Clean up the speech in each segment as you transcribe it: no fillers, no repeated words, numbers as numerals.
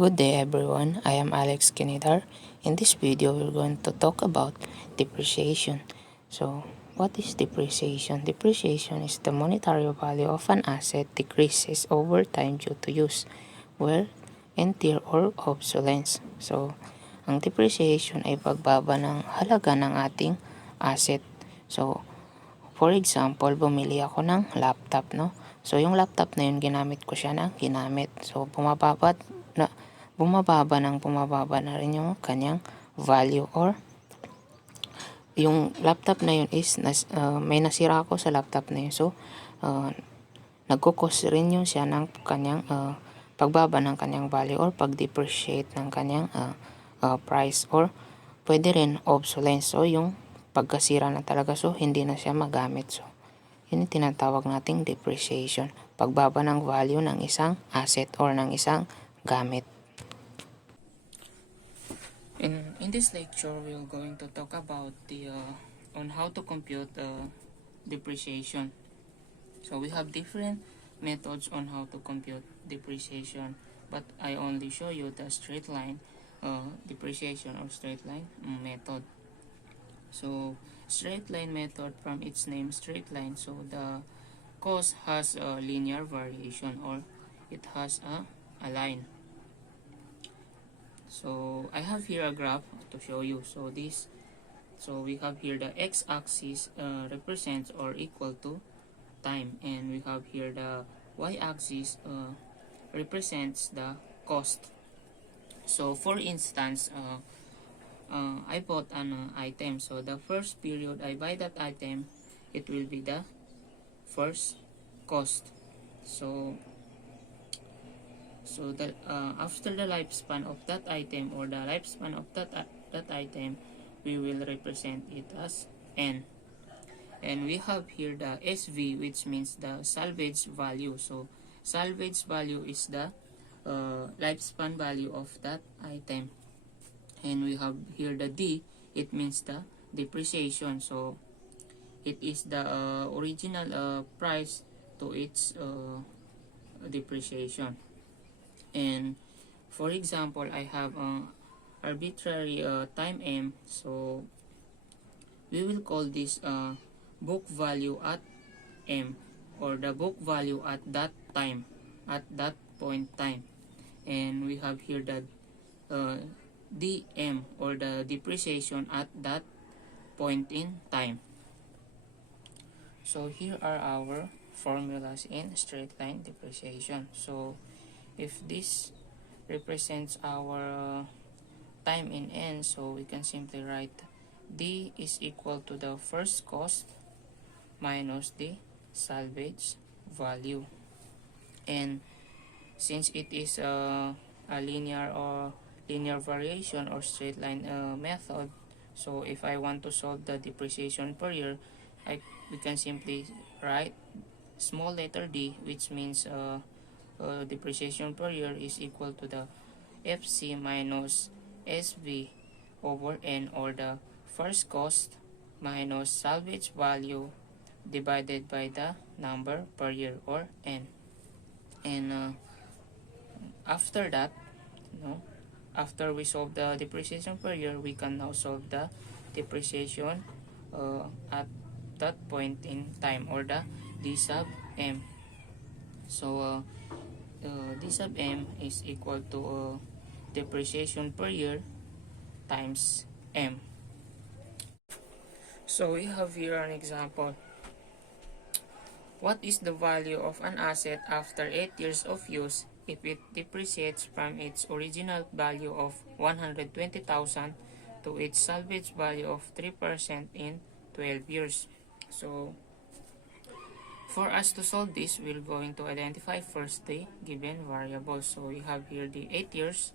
Good day everyone, I am Alex Kinidar. In this video, we're going to talk about depreciation. So, what is depreciation? Depreciation is the monetary value of an asset decreases over time due to use, wear, and tear or obsolescence. So, ang depreciation ay pagbaba ng halaga ng ating asset. So, for example, bumili ako ng laptop, no? So, yung laptop na yun, ginamit ko siya ng ginamit. So, bumababa na rin yung kanyang value, or yung laptop na yun is may nasira ako sa laptop na yun. So, nagkukos rin yun siya ng kanyang pagbaba ng kanyang value or pag-depreciate ng kanyang price, or pwede rin obsolescence. So, yung pagkasira na talaga, so hindi na siya magamit. So, yun yung tinatawag nating depreciation. Pagbaba ng value ng isang asset or ng isang gamit. In this lecture, we're going to talk about on how to compute depreciation. So we have different methods on how to compute depreciation, but I only show you the straight line depreciation or straight line method. So straight line method, from its name straight line, so the cost has a linear variation, or it has a line. So I have here a graph to show you. So we have here the x-axis represents or equal to time, and we have here the y-axis represents the cost. So for instance, I bought an item. So the first period I buy that item, it will be the first cost. So that after the lifespan of that item, or the lifespan of that item, we will represent it as N. And we have here the SV, which means the salvage value. So salvage value is the lifespan value of that item. And we have here the D, it means the depreciation. So it is the original price to its depreciation. And for example, I have arbitrary time M. So we will call this book value at M, or the book value at that time, at that point time. And we have here the DM, or the depreciation at that point in time. So here are our formulas in straight line depreciation. So if this represents our time in N, so we can simply write D is equal to the first cost minus the salvage value. And since it is a linear variation or straight line method, so if I want to solve the depreciation per year, we can simply write small letter d, which means depreciation per year is equal to the FC minus SV over N, or the first cost minus salvage value divided by the number per year, or N. And after that, after we solve the depreciation per year, we can now solve the depreciation at that point in time, or the D sub M. So D sub M is equal to depreciation per year times M. So we have here an example. What is the value of an asset after 8 years of use if it depreciates from its original value of 120,000 to its salvage value of 3% in 12 years? So for us to solve this, we're going to identify first the given variables. So we have here the 8 years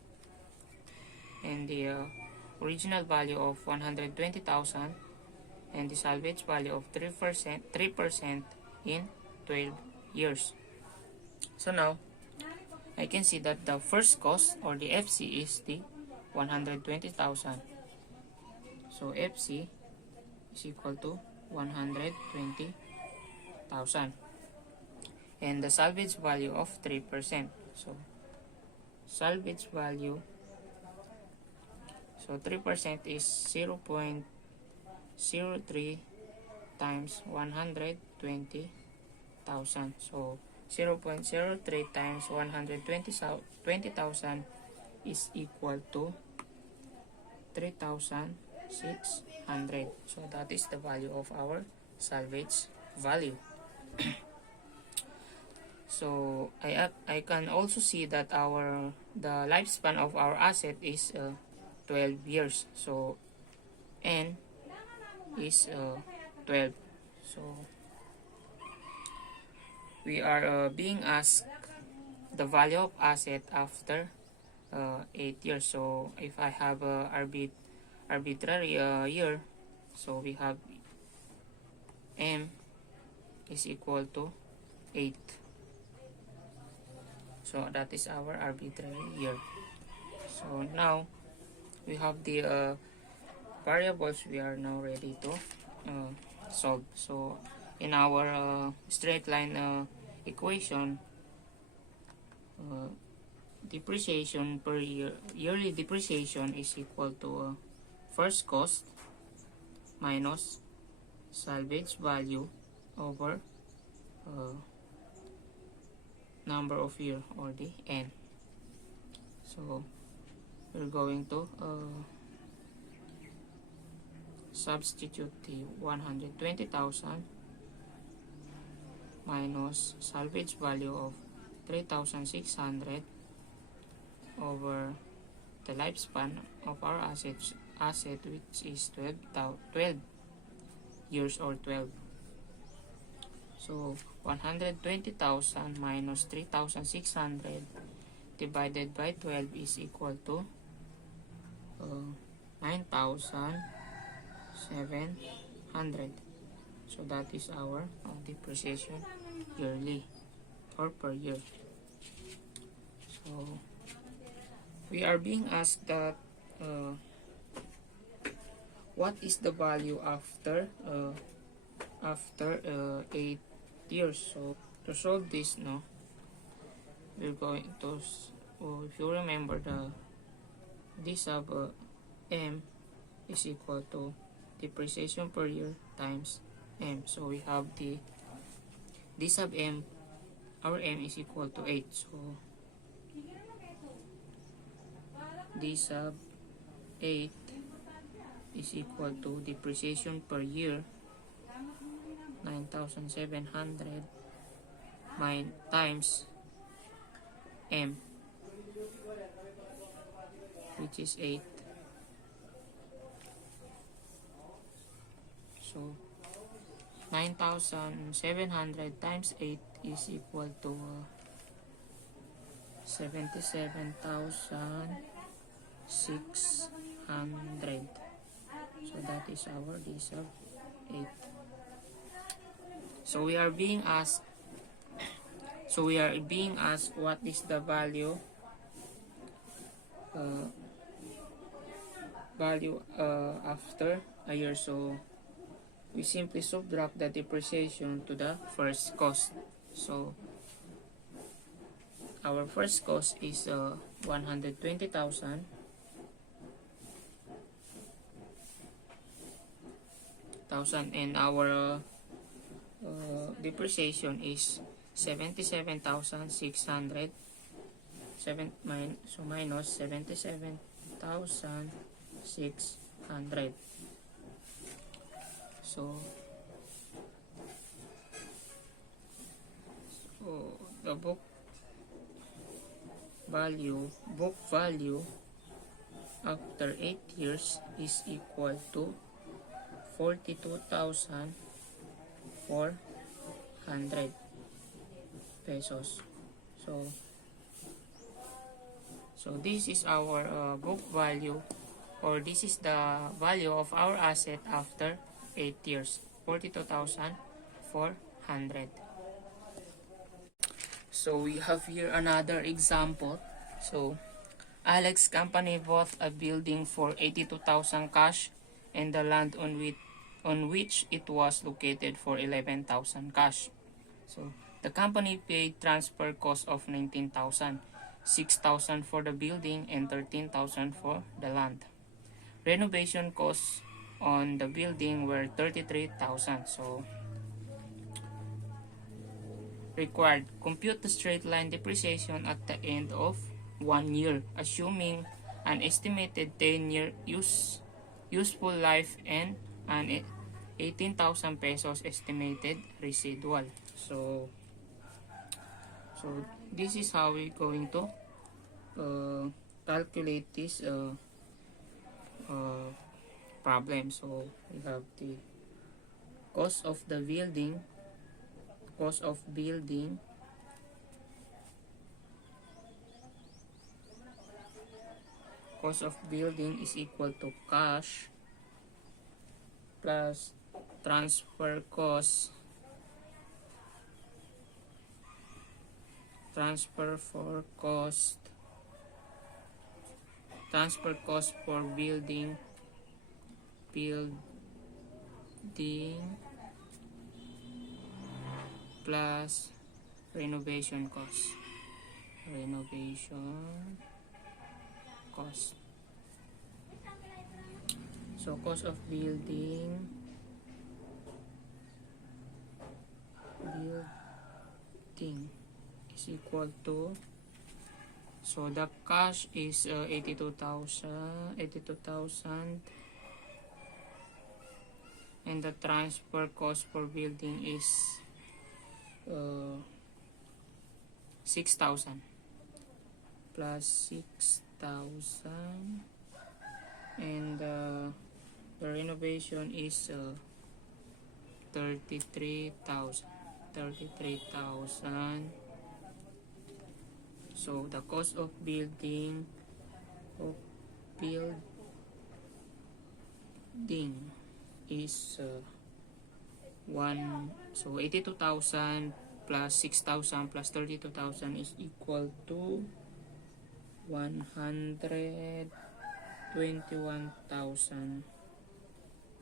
and the original value of 120,000 and the salvage value of 3% in 12 years. So now I can see that the first cost, or the FC, is the 120,000. So FC is equal to 120,000, and the salvage value of 3%. salvage value. So 3% is 0.03 times 120,000. So 0.03 times 120,000 is equal to 3,600. So that is the value of our salvage value. So I can also see that the lifespan of our asset is 12 years. So N is 12. So we are being asked the value of asset after 8 years. So if I have a arbitrary year, so we have M is equal to 8. So that is our arbitrary year. So now we have the variables we are now ready to solve. So in our straight line equation, depreciation per year, yearly depreciation is equal to first cost minus salvage value over number of year, or the N. So we're going to substitute the 120,000 minus salvage value of 3,600 over the lifespan of our asset, which is 12 years, or 12. So 120,000 minus 3,600 divided by 12 is equal to 9,700. So that is our depreciation yearly, or per year. So we are being asked that what is the value after 8 years. So to solve this, we're going to, if you remember, d sub M is equal to depreciation per year times M. So we have the d sub M, our M is equal to 8. So d sub 8 is equal to depreciation per year 9,700 times M, which is 8. So 9,700 times 8 is equal to 77,600. So that is our d sub 8. So we are being asked what is the value after a year. So we simply subtract the depreciation to the first cost. So our first cost is 120,000 and our depreciation is 77,600. So minus 77,600. So the book value after 8 years is equal to 42,400 pesos. So this is our book value, or this is the value of our asset after 8 years, 42,400. So we have here another example. So Alex company bought a building for 82,000 cash and the land on which it was located for 11,000 cash. So the company paid transfer cost of 19,000. 6,000 for the building and 13,000 for the land. Renovation costs on the building were 33,000. So required, compute the straight line depreciation at the end of 1 year, assuming an estimated 10-year useful life and an 18,000 pesos estimated residual. So this is how we're going to calculate this uh, problem. So we have the cost of the building, cost of building is equal to cash plus transfer cost for building plus renovation cost. So cost of building is equal to, so the cash is 82,000 and the transfer cost for building is 6,000 plus 6,000 and the renovation is 33,000. So the cost of building is 82,000 plus 6,000 plus 32,000 is equal to 121,000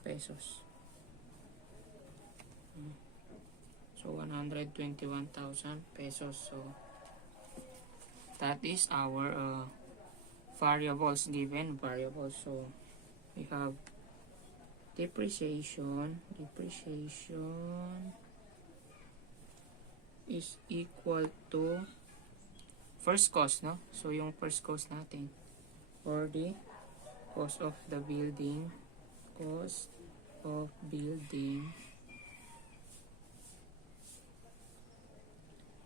pesos. So 121,000 pesos. So that is our variables, given variables. So we have depreciation is equal to first cost, no? So yung first cost natin, or the cost of the building,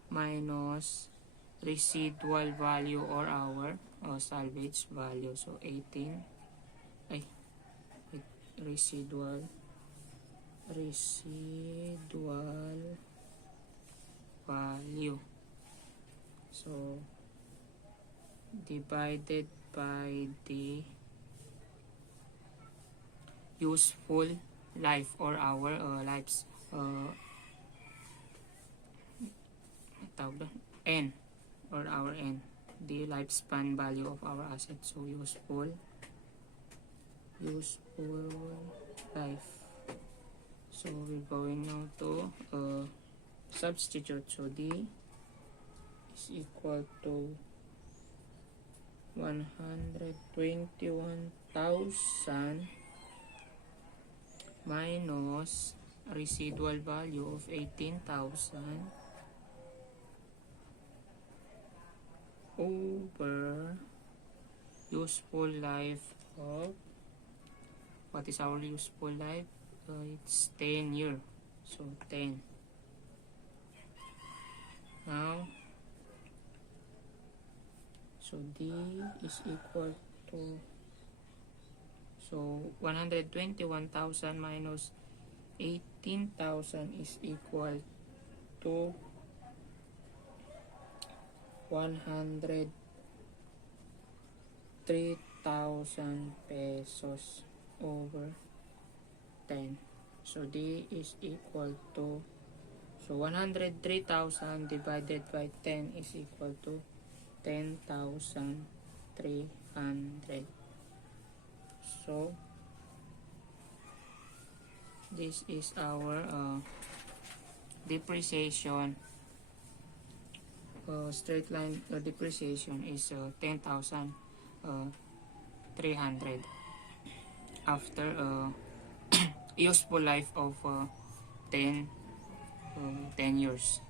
minus residual value or our salvage value. So 18 residual value, so divided by the useful life or our lives, N or our N, the lifespan value of our asset. So useful life. So we're going now to substitute. So D is equal to 121,000 minus residual value of 18,000 over useful life of, what is our useful life? It's 10 years. So 10. Now, so D is equal to, so 121,000 minus 18,000 is equal to 103,000 pesos over 10. So D is equal to, so 103,000 divided by 10 is equal to 10,300. So this is our depreciation straight line depreciation is 10,300 after useful life of 10 years.